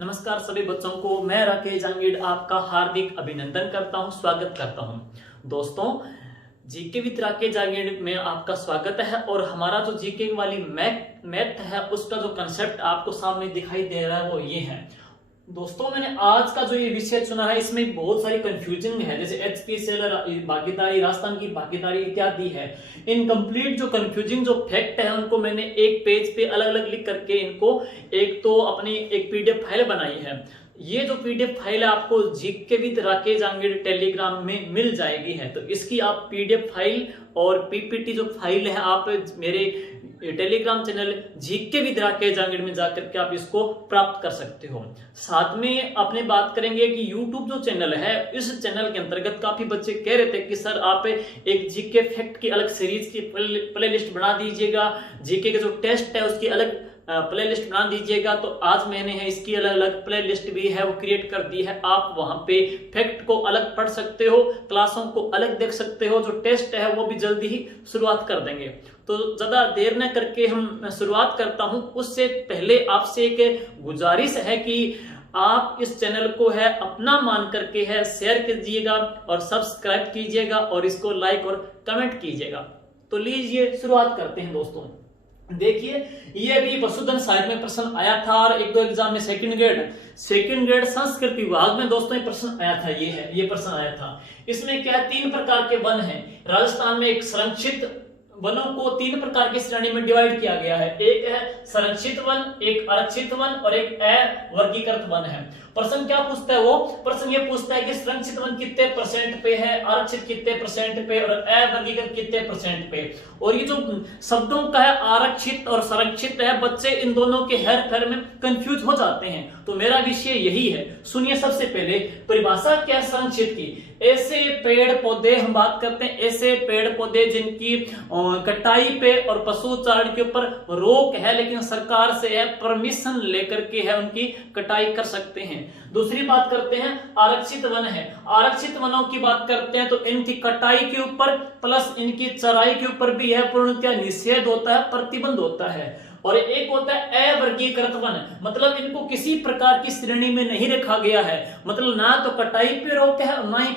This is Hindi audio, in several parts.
नमस्कार सभी बच्चों को, मैं राकेश जांगीड़ आपका हार्दिक अभिनंदन करता हूं, स्वागत करता हूं। दोस्तों, जीके विद राकेश जांगीड़ में आपका स्वागत है। और हमारा जो जीके वाली मैथ है उसका जो कंसेप्ट आपको सामने दिखाई दे रहा है वो ये है। दोस्तों, मैंने आज का जो ये विषय चुना है इसमें बहुत सारी कंफ्यूजिंग है, जैसे एचपीसीएल भागीदारी, राजस्थान की भागीदारी इत्यादि है। इनकम्प्लीट जो कंफ्यूजिंग जो फैक्ट है उनको मैंने एक पेज पे अलग अलग लिख करके इनको एक तो अपनी एक पीडीएफ फाइल बनाई है। ये जो पीडीएफ फाइल है आपको GK with Rakesh Jangid Telegram में मिल जाएगी है। तो इसकी आप पीडीएफ फाइल और पीपीटी जो फाइल है आप मेरे Telegram channel GK with Rakesh Jangid में जाकर के आप इसको प्राप्त कर सकते हो। साथ में अपने बात करेंगे कि यूट्यूब जो चैनल है, इस चैनल के अंतर्गत काफी बच्चे कह रहे थे कि सर आप एक जीके फैक्ट की अलग सीरीज की प्लेलिस्ट बना दीजिएगा, जीके के जो टेस्ट है उसकी अलग प्लेलिस्ट बना दीजिएगा। तो आज मैंने है इसकी अलग अलग प्लेलिस्ट भी है वो क्रिएट कर दी है। आप वहां पे फैक्ट को अलग पढ़ सकते हो, क्लासों को अलग देख सकते हो, जो टेस्ट है वो भी जल्दी ही शुरुआत कर देंगे। तो ज्यादा देर न करके हम शुरुआत करता हूं। उससे पहले आपसे एक गुजारिश है कि आप इस चैनल को है अपना मान करके है शेयर कीजिएगा और सब्सक्राइब कीजिएगा और इसको लाइक और कमेंट कीजिएगा। तो लीजिए शुरुआत करते हैं। दोस्तों देखिए, ये भी वसुधन साहित्य में प्रश्न आया था और एक दो एग्जाम में सेकंड ग्रेड संस्कृत विभाग में दोस्तों ये प्रश्न आया था। ये प्रश्न आया था। इसमें क्या 3 प्रकार के वन हैं। राजस्थान में एक संरक्षित वनों को 3 प्रकार की श्रेणी में डिवाइड किया गया है। एक है संरक्षित वन, एक आरक्षित वन और एक अवर्गीकृत वन है। प्रश्न क्या पूछता है? वो प्रश्न ये पूछता है कि संरक्षित वन कितने परसेंट पे है, आरक्षित कितने परसेंट पे और अवर्गीकृत कितने परसेंट पे। और ये जो शब्दों का है आरक्षित और संरक्षित है, बच्चे इन दोनों के हेर फेर में कंफ्यूज हो जाते हैं। तो मेरा विषय यही है। सुनिए, सबसे पहले परिभाषा क्या है संरक्षित की। ऐसे पेड़ पौधे, हम बात करते हैं ऐसे पेड़ पौधे जिनकी कटाई पे और पशु चारण के ऊपर रोक है, लेकिन सरकार से है परमिशन लेकर के है उनकी कटाई कर सकते हैं। दूसरी बात करते हैं आरक्षित वन है। आरक्षित वनों की बात करते हैं तो इनकी कटाई के ऊपर प्लस इनकी चराई के ऊपर भी है पूर्णतः निषेध होता है, प्रतिबंध होता है। और एक होता है अवर्गीकृत वन, मतलब इनको किसी प्रकार की श्रेणी में नहीं रखा गया है, मतलब ना तो कटाई पे रोक है और ना ही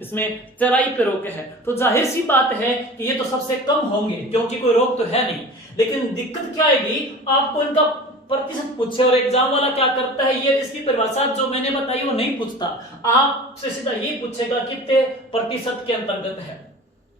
इसमें चराई पे रोक है। तो जाहिर सी बात है कि ये तो सबसे कम होंगे क्योंकि कोई रोक तो है नहीं। लेकिन दिक्कत क्या आएगी, आपको इनका प्रतिशत पूछे और एग्जाम वाला क्या करता है, ये इसकी परिभाषा जो मैंने बताई वो नहीं पूछता, आपसे सीधा ये पूछेगा कितने प्रतिशत के अंतर्गत है।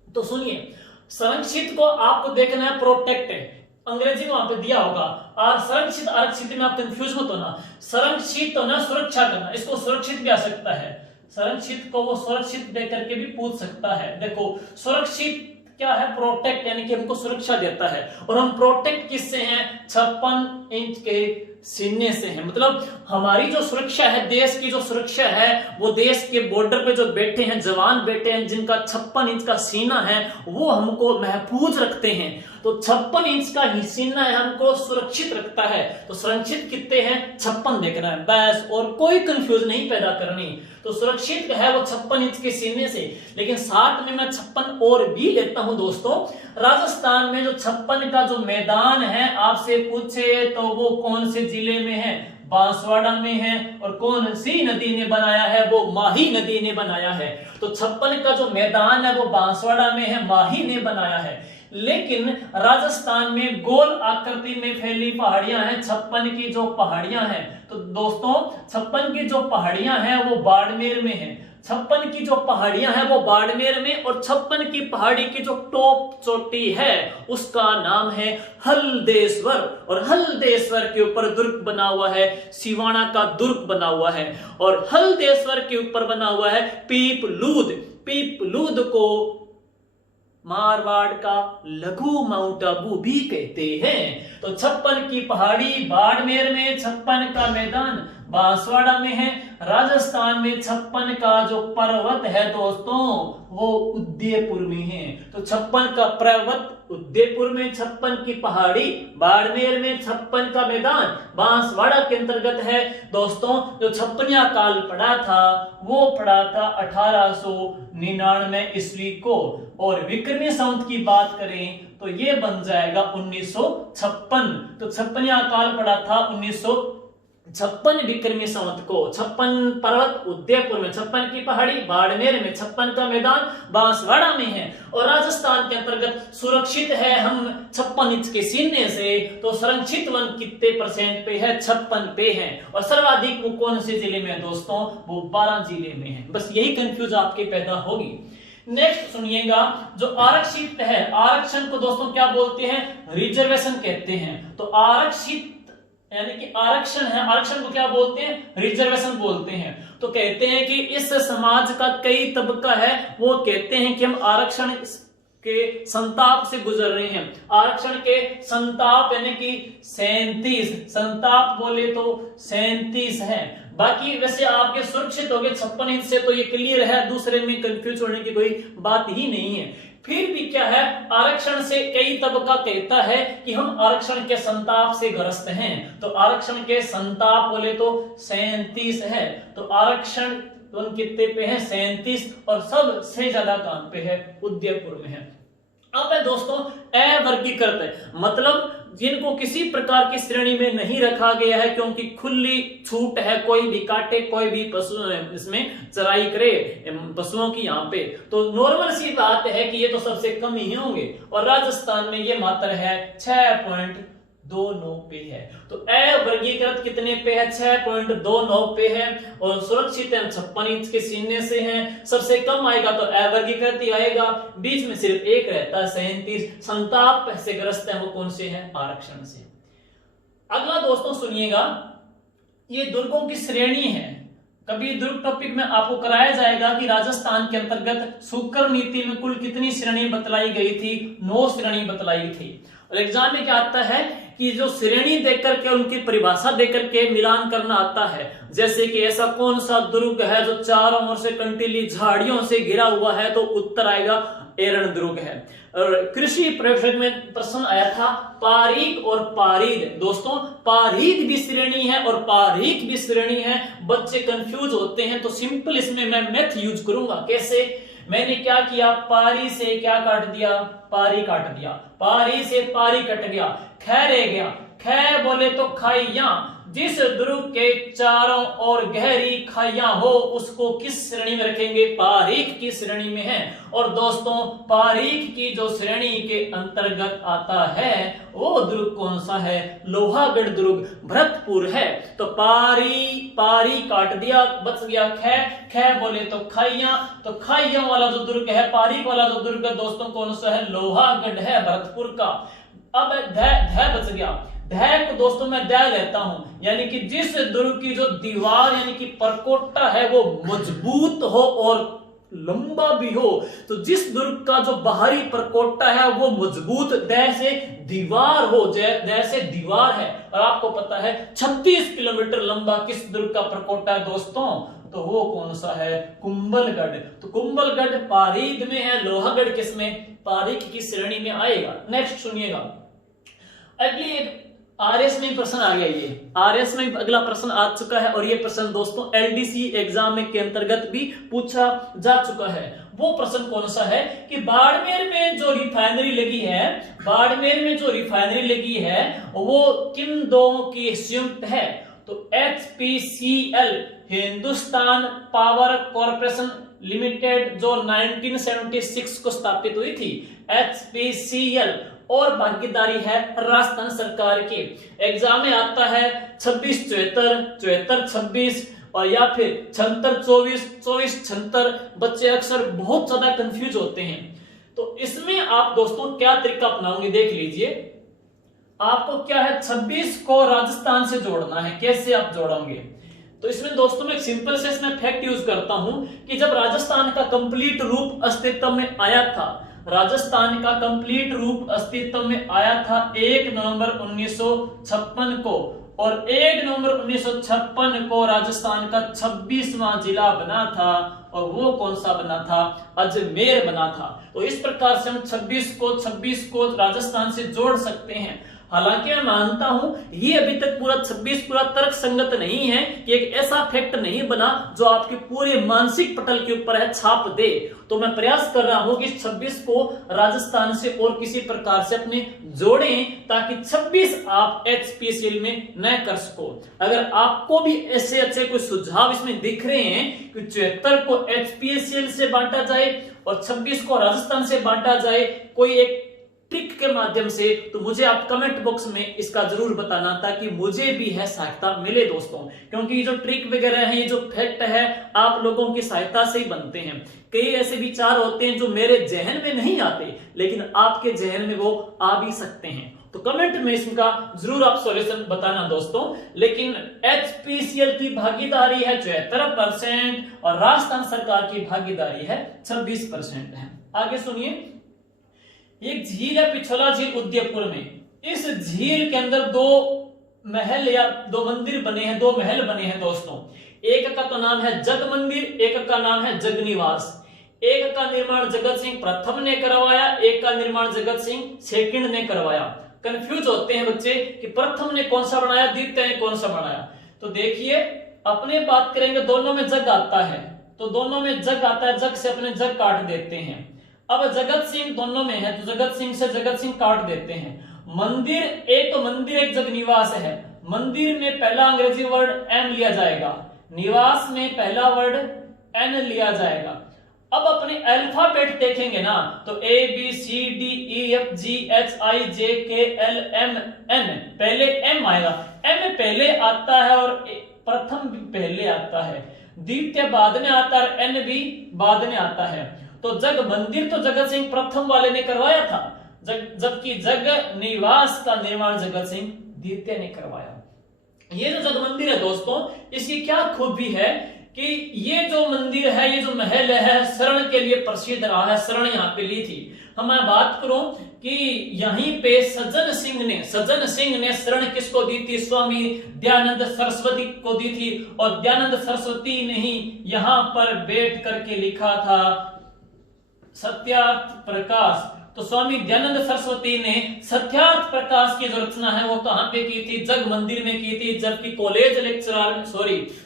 तो सुनिए, संरक्षित को आपको देखना है प्रोटेक्ट है, अंग्रेजी में वहां पे दिया होगा। और संरक्षित आरक्षित में आप कंफ्यूज मत होना। संरक्षित होना सुरक्षा करना, इसको सुरक्षित भी आ सकता है। संरक्षित को वो सुरक्षित दे करके भी पूछ सकता है। देखो, सुरक्षित क्या है? प्रोटेक्ट, यानी कि हमको सुरक्षा देता है। और हम प्रोटेक्ट किससे हैं? 56 इंच के सीने से है। मतलब हमारी जो सुरक्षा है, देश की जो सुरक्षा है, वो देश के बॉर्डर पे जो बैठे हैं जवान बैठे हैं जिनका 56 इंच का सीना है, वो हमको महफूज रखते हैं। तो 56 इंच का ही सीना है, हमको सुरक्षित रखता है। तो सुरक्षित कितने हैं? 56 देखना है बस, और कोई कंफ्यूज नहीं पैदा करनी। तो सुरक्षित है वो 56 इंच के सीने से। लेकिन साथ में मैं 56 और भी लेता हूं दोस्तों। राजस्थान में जो 56 का जो मैदान है, आपसे पूछे तो वो कौन से जिले में है? बांसवाड़ा में है। और कौन सी नदी ने बनाया है? वो माही नदी ने बनाया है। तो 56 का जो मैदान है वो बांसवाड़ा में है, माही ने बनाया है। लेकिन राजस्थान में गोल आकृति में फैली पहाड़ियां हैं, 56 की जो पहाड़ियां हैं। तो दोस्तों 56 की जो पहाड़ियां हैं वो बाड़मेर में है। 56 की जो पहाड़ियां हैं वो बाड़मेर में, और 56 की पहाड़ी की जो टॉप चोटी है उसका नाम है हल्देश्वर। और हल्देश्वर के ऊपर दुर्ग बना हुआ है, सिवाना का दुर्ग बना हुआ है। और हल्देश्वर के ऊपर बना हुआ है पीपलूद। पीपलूद को मारवाड़ का लघु माउंट आबू भी कहते हैं। तो 56 की पहाड़ी बाड़मेर में, 56 का मैदान बांसवाड़ा में है। राजस्थान में 56 का जो पर्वत है दोस्तों वो उदयपुर में है। तो 56 का पर्वत उदयपुर में, 56 की पहाड़ी बाड़मेर में, 56 का मैदान बांसवाड़ा के अंतर्गत है। दोस्तों जो 56वां काल पड़ा था वो पड़ा था 1899 ईस्वी को। और विक्रमी संवत की बात करें तो ये बन जाएगा 1956। तो 56वां काल पड़ा था 56 विक्रमी संवत को 56 पर्वत उदयपुर में, 56 की पहाड़ी बाड़मेर में, 56 का मैदान बांसवाड़ा में है। और राजस्थान के अंतर्गत सुरक्षित है हम 56 इंच के सीने से, तो संरक्षित वन कितने परसेंट पे है? 56 पे है। और सर्वाधिक वो कौन से जिले में है दोस्तों? वो 12 जिले में है। बस यही कंफ्यूज आपके पैदा होगी। नेक्स्ट सुनिएगा, जो आरक्षित है, आरक्षण को दोस्तों क्या बोलते हैं? रिजर्वेशन कहते हैं। तो आरक्षित यानी कि आरक्षण है, आरक्षण को क्या बोलते हैं? रिजर्वेशन बोलते हैं। तो कहते हैं कि इस समाज का कई तबका है, वो कहते हैं कि हम आरक्षण के संताप से गुजर रहे हैं। आरक्षण के संताप यानी कि 37, संताप बोले तो 37 है। बाकी वैसे आपके सुरक्षित हो गए 56 इंच से, तो ये क्लियर है, दूसरे में कंफ्यूज होने की कोई बात ही नहीं है। फिर भी क्या है, आरक्षण से कई तबका कहता है कि हम आरक्षण के संताप से ग्रस्त हैं। तो आरक्षण के संताप बोले तो 37 है। तो आरक्षण कितने पे है? 37। और सबसे ज्यादा कहां पे है? उदयपुर में है। अब है दोस्तों अवर्गीकृत है, मतलब जिनको किसी प्रकार की श्रेणी में नहीं रखा गया है, क्योंकि खुली छूट है, कोई भी काटे, कोई भी पशु इसमें चराई करे पशुओं की यहाँ पे। तो नॉर्मल सी बात है कि ये तो सबसे कम ही होंगे। और राजस्थान में ये मात्र है 6.29 पे है। तो अवर्गीकृत कितने पे है? 6.29 पे है। और सुरक्षित है 56 इंच के सीने से है। सबसे कम आएगा तो अवर्गीकृत ही आएगा, बीच में सिर्फ एक रहता है 37। संताप से ग्रस्त है वो कौन से है? आरक्षण से। अगला दोस्तों सुनिएगा, ये दुर्गों की श्रेणी है। कभी दुर्ग टॉपिक में आपको कराया जाएगा कि राजस्थान के अंतर्गत शुक्र नीति में कुल कितनी श्रेणी बतलाई गई थी? 9 श्रेणी बतलाई थी। और एग्जाम में क्या आता है कि जो श्रेणी देकर के उनकी परिभाषा देकर के मिलान करना आता है। जैसे कि ऐसा कौन सा दुर्ग है जो चारों ओर से कंटीली झाड़ियों से घिरा हुआ है? तो उत्तर आएगा एरण दुर्ग है। और कृषि प्रयोग में प्रश्न आया था पारीक और पारीद। दोस्तों पारीद भी श्रेणी है और पारीक भी श्रेणी है। बच्चे कंफ्यूज होते हैं, तो सिंपल इसमें मैं मेथ यूज करूंगा। कैसे? मैंने क्या किया, पारी से क्या काट दिया? पारी काट दिया। पारी से पारी कट गया, ख रह गया। ख बोले तो खाइया। जिस दुर्ग के चारों ओर गहरी खाइयां हो उसको किस श्रेणी में रखेंगे? पारीख की श्रेणी में है। और दोस्तों पारीख की जो श्रेणी के अंतर्गत आता है वो दुर्ग कौन सा है? लोहागढ़ दुर्ग भरतपुर है। तो पारी काट दिया, बच गया ख। ख बोले तो खाइया। तो खाइया वाला जो दुर्ग है, पारीख वाला जो दुर्ग है दोस्तों कौन सा है? लोहागढ़ है भरतपुर का। अब ध बच गया। ध को दोस्तों मैं द लेता हूं, यानी कि जिस दुर्ग की जो दीवार यानी कि परकोटा है वो मजबूत हो और लंबा भी हो। तो जिस दुर्ग का जो बाहरी परकोटा है वो मजबूत, द से दीवार हो, द से दीवार है। और आपको पता है 36 किलोमीटर लंबा किस दुर्ग का परकोटा है दोस्तों? तो वो कौन सा है? कुंभलगढ़। तो कुंभलगढ़ पारीद में है, लोहागढ़ किसमें? पारीख की श्रेणी में आएगा। नेक्स्ट सुनिएगा, अगली आरएस में प्रश्न आ गया। ये आरएस में अगला प्रश्न आ चुका है और ये प्रश्न दोस्तों एलडीसी एग्जाम में के अंतर्गत भी पूछा जा चुका है। वो प्रश्न कौन सा है कि बाड़मेर में जो रिफाइनरी लगी है, बाड़मेर में जो रिफाइनरी लगी है वो किन दो की संयुक्त है? तो HPCL Hindustan power corporation limited जो 1976 को स्थापित हुई थी, एचपीसीएल, और भागीदारी है राजस्थान सरकार की। एग्जाम में आता है 26-74, 74-26 और या फिर 76-24, 24-76। बच्चे अक्सर बहुत ज्यादा कंफ्यूज होते हैं। तो इसमें आप दोस्तों क्या तरीका अपनाओगे देख लीजिए। आपको क्या है, 26 को राजस्थान से जोड़ना है। कैसे आप जोड़ोगे? तो इसमें दोस्तों मैं एक सिंपल से इसमें फैक्ट यूज करता हूं कि जब राजस्थान का कंप्लीट रूप अस्तित्व में आया था, राजस्थान का कंप्लीट रूप अस्तित्व में आया था 1 नवंबर 1956 को। और 1 नवंबर 1956 को राजस्थान का 26वां जिला बना था। और वो कौन सा बना था? अजमेर बना था। तो इस प्रकार से हम 26 को राजस्थान से जोड़ सकते हैं। हालांकि मैं मानता हूं ये अभी तक पूरा 26 पूरा तर्क संगत नहीं है कि एक ऐसा फैक्ट नहीं बना जो आपके पूरे मानसिक पटल के ऊपर है छाप दे। तो मैं प्रयास कर रहा हूं कि 26 को राजस्थान से और किसी प्रकार से अपने जोड़ें ताकि 26 आप एचपीसीएल में न कर सको। अगर आपको भी ऐसे अच्छे कोई सुझाव इसमें दिख रहे हैं कि 74 को एचपीसीएल से बांटा जाए और 26 को राजस्थान से बांटा जाए कोई एक ट्रिक के माध्यम से, तो मुझे आप कमेंट बॉक्स में इसका जरूर बताना ताकि मुझे भी है सहायता मिले दोस्तों। क्योंकि ये जो ट्रिक वगैरह है, ये जो फैक्ट है, आप लोगों की सहायता से ही बनते हैं। कई ऐसे विचार होते हैं जो मेरे जहन में नहीं आते लेकिन आपके जहन में वो आ भी सकते हैं। तो कमेंट में इसका जरूर आप सॉल्यूशन बताना दोस्तों। लेकिन एचपीसीएल की भागीदारी है 74% और राजस्थान सरकार की भागीदारी है 26% है। आगे सुनिए, एक झील है पिछोला झील उदयपुर में। इस झील के अंदर दो महल या दो मंदिर बने हैं, दो महल बने हैं दोस्तों। एक का तो नाम है जग मंदिर, एक का नाम है जग निवास। एक का निर्माण जगत सिंह प्रथम ने करवाया, एक का निर्माण जगत सिंह सेकंड ने करवाया। कंफ्यूज होते हैं बच्चे कि प्रथम ने कौन सा बनाया, द्वितीय ने कौन सा बनाया। तो देखिए, अपने बात करेंगे दोनों में जग आता है, तो दोनों में जग आता है, जग से अपने जग काट देते हैं। अब जगत सिंह दोनों में है तो जगत सिंह से जगत सिंह काट देते हैं। मंदिर, एक तो मंदिर एक जग निवास है। मंदिर में पहला अंग्रेजी वर्ड एम लिया जाएगा, निवास में पहला वर्ड एन लिया जाएगा। अब अपने अल्फाबेट देखेंगे ना तो A B C D E F G H I J K L M N, पहले एम आएगा। एम पहले आता है और प्रथम भी पहले आता है, द्वितीय बाद में आता है, एन भी बाद में आता है। तो जग मंदिर तो जगत सिंह प्रथम वाले ने करवाया था, जबकि जग निवास का निर्माण जगत सिंह द्वितीय ने करवाया। ये जो जग मंदिर है दोस्तों, इसकी क्या खूबी है कि ये जो मंदिर है, ये जो महल है, शरण के लिए प्रसिद्ध रहा है। शरण यहाँ पे ली थी। हम मैं बात करूं कि यहीं पे सज्जन सिंह ने शरण किसको दी थी? स्वामी दयानंद सरस्वती को दी थी। और दयानंद सरस्वती ने ही यहाँ पर बैठ करके लिखा था सत्यार्थ प्रकाश। तो स्वामी दयानंद सरस्वती ने सत्यार्थ प्रकाश की जो रचना है वो कहां पे की थी? जग मंदिर में की थी। जबकि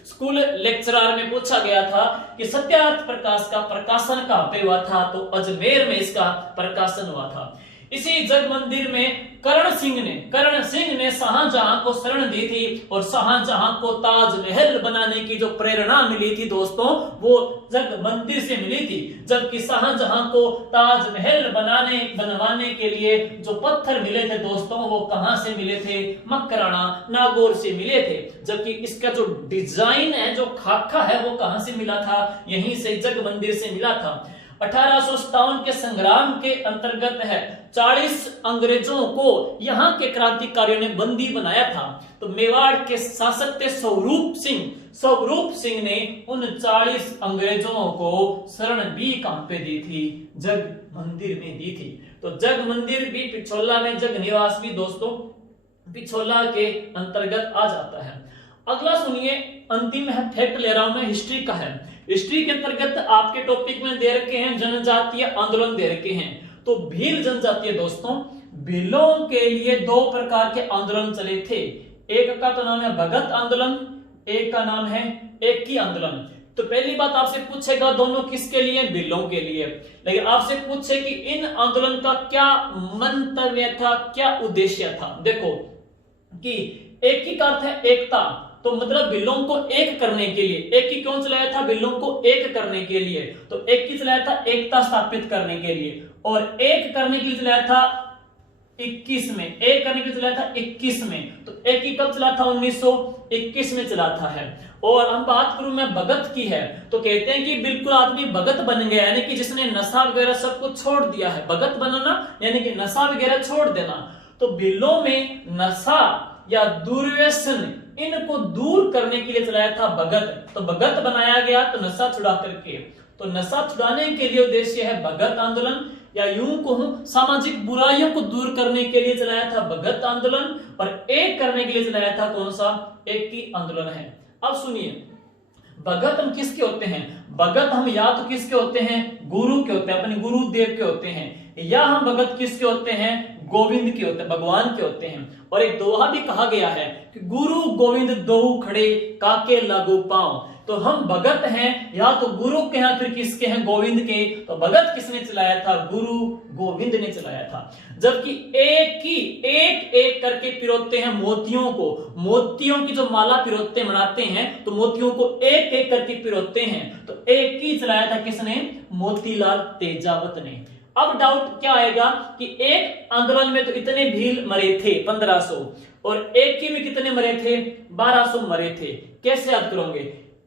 स्कूल लेक्चरर में पूछा गया था कि सत्यार्थ प्रकाश का प्रकाशन कहां पे हुआ था, तो अजमेर में इसका प्रकाशन हुआ था। इसी जग मंदिर में करण सिंह ने शाहजहां को शरण दी थी और शाहजहां को ताजमहल बनाने की जो प्रेरणा मिली थी दोस्तों, वो जग मंदिर से मिली थी। जबकि शाहजहां को ताजमहल बनवाने के लिए जो पत्थर मिले थे दोस्तों, वो कहां से मिले थे? मकराना, नागौर से मिले थे। जबकि इसका जो डिजाइन है, जो खाका है, वो कहां से मिला था? यहीं से जग मंदिर से मिला था। 1857 के संग्राम के अंतर्गत है 40 अंग्रेजों को यहाँ के क्रांतिकारियों ने बंदी बनाया था। तो मेवाड़ के शासक थे स्वरूप सिंह ने उन 40 अंग्रेजों को शरण भी कहां पे दी थी? जग मंदिर में दी थी। तो जग मंदिर भी पिछोला में, जग निवास भी दोस्तों पिछोला के अंतर्गत आ जाता है। अगला सुनिए, अंतिम है फैक्ट ले रहा हूं मैं, हिस्ट्री का है। हिस्ट्री के अंतर्गत आपके टॉपिक में दे रखे हैं जनजातीय आंदोलन दे रखे हैं। तो भील जनजातीय दोस्तों, भीलों के लिए दो प्रकार के आंदोलन चले थे। एक का तो नाम है भगत आंदोलन, एक का नाम है एकी आंदोलन। तो पहली बात आपसे पूछेगा दोनों किसके लिए? भीलों के लिए। लेकिन आपसे पूछे कि इन आंदोलन का क्या मंतव्य था, क्या उद्देश्य था? देखो कि एकी का अर्थ है एकता, तो मतलब भीलों को एक करने के लिए। एक ही क्यों चलाया था? भीलों को एक करने के लिए। तो एक ही चलाया था एकता स्थापित करने के लिए, और एक करने के लिए चलाया था 21 में। एक करने के लिए चलाया था 21 में। तो एक ही कब चला था? 1921 में चला था है। और हम बात करूं मैं भगत की है, तो कहते हैं कि बिल्कुल आदमी भगत बन गया, यानी कि जिसने नशा वगैरह सब कुछ छोड़ दिया है। भगत बनना यानी कि नशा वगैरह छोड़ देना। तो भीलों में नशा या दुर्व्यसन इनको दूर करने के लिए चलाया था भगत। तो भगत बनाया गया तो नशा छुड़ा करके। तो नशा छुड़ाने के लिए उद्देश्य है भगत आंदोलन, या यूं कहूं सामाजिक बुराइयों को दूर करने के लिए चलाया था भगत आंदोलन। और एक करने के लिए चलाया था कौन सा? एक ही आंदोलन है। अब सुनिए, भगत हम किसके होते हैं? भगत हम या तो किसके होते हैं? गुरु के होते हैं, अपने गुरुदेव के होते हैं। या हम भगत किसके होते हैं? गोविंद के होते हैं, भगवान के होते हैं। और एक दोहा भी कहा गया है कि गुरु गोविंद दोऊ खड़े काके लागू पांव। तो हम भगत हैं या तो गुरु के हैं फिर किसके हैं, गोविंद के। तो भगत किसने चलाया था, गुरु गोविंद ने चलाया था। जबकि एक एक करके पिरोते हैं मोतियों को, मोतियों की जो माला पिरोते बनाते हैं तो मोतियों को एक एक करके पिरोते हैं। तो एक ही चलाया था किसने, मोतीलाल तेजावत ने। अब डाउट क्या आएगा कि एक आंदोलन में तो इतने भील मरे थे 1500 और एक ही में कितने मरे थे, 1200 मरे थे। कैसे याद करोगे,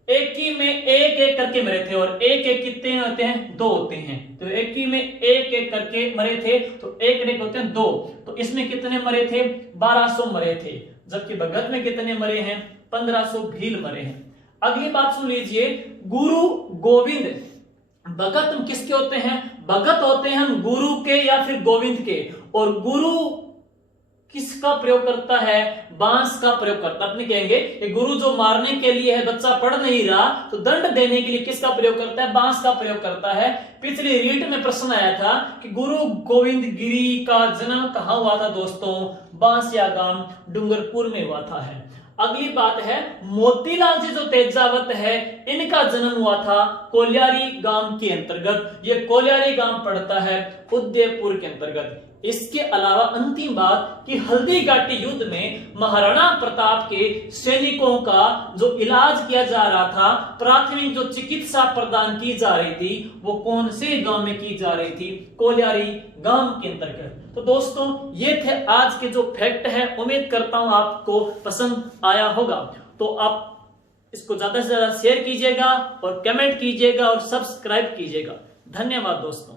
एक ही में एक एक करके मरे थे और एक एक कितने होते हैं, 2 होते हैं। तो एक ही में एक एक करके मरे थे तो एक एक होते हैं 2। तो इसमें कितने मरे थे, 1200 मरे थे। जबकि भगत में कितने मरे हैं, 1500 भील मरे हैं। अगली बात सुन लीजिए, गुरु गोविंद भगत हम किसके होते हैं, भगत होते हैं हम गुरु के या फिर गोविंद के। और गुरु किसका प्रयोग करता है, बांस का प्रयोग करता है। अपने कहेंगे कि गुरु जो मारने के लिए है, बच्चा पढ़ नहीं रहा तो दंड देने के लिए किसका प्रयोग करता है, बांस का प्रयोग करता है। पिछली रीट में प्रश्न आया था कि गुरु गोविंद गिरी का जन्म कहां हुआ था दोस्तों, बांसिया गांव डूंगरपुर में हुआ था है। अगली बात है, मोतीलाल जी जो तेजावत है इनका जन्म हुआ था कोल्यारी गांव के अंतर्गत। ये कोल्यारी गांव पड़ता है उदयपुर के अंतर्गत। इसके अलावा अंतिम बात कि हल्दी घाटी युद्ध में महाराणा प्रताप के सैनिकों का जो इलाज किया जा रहा था, प्राथमिक जो चिकित्सा प्रदान की जा रही थी वो कौन से गांव में की जा रही थी, कोल्यारी गांव के अंतर्गत। तो दोस्तों ये थे आज के जो फैक्ट है, उम्मीद करता हूं आपको पसंद आया होगा। तो आप इसको ज्यादा से ज्यादा शेयर कीजिएगा और कमेंट कीजिएगा और सब्सक्राइब कीजिएगा। धन्यवाद दोस्तों।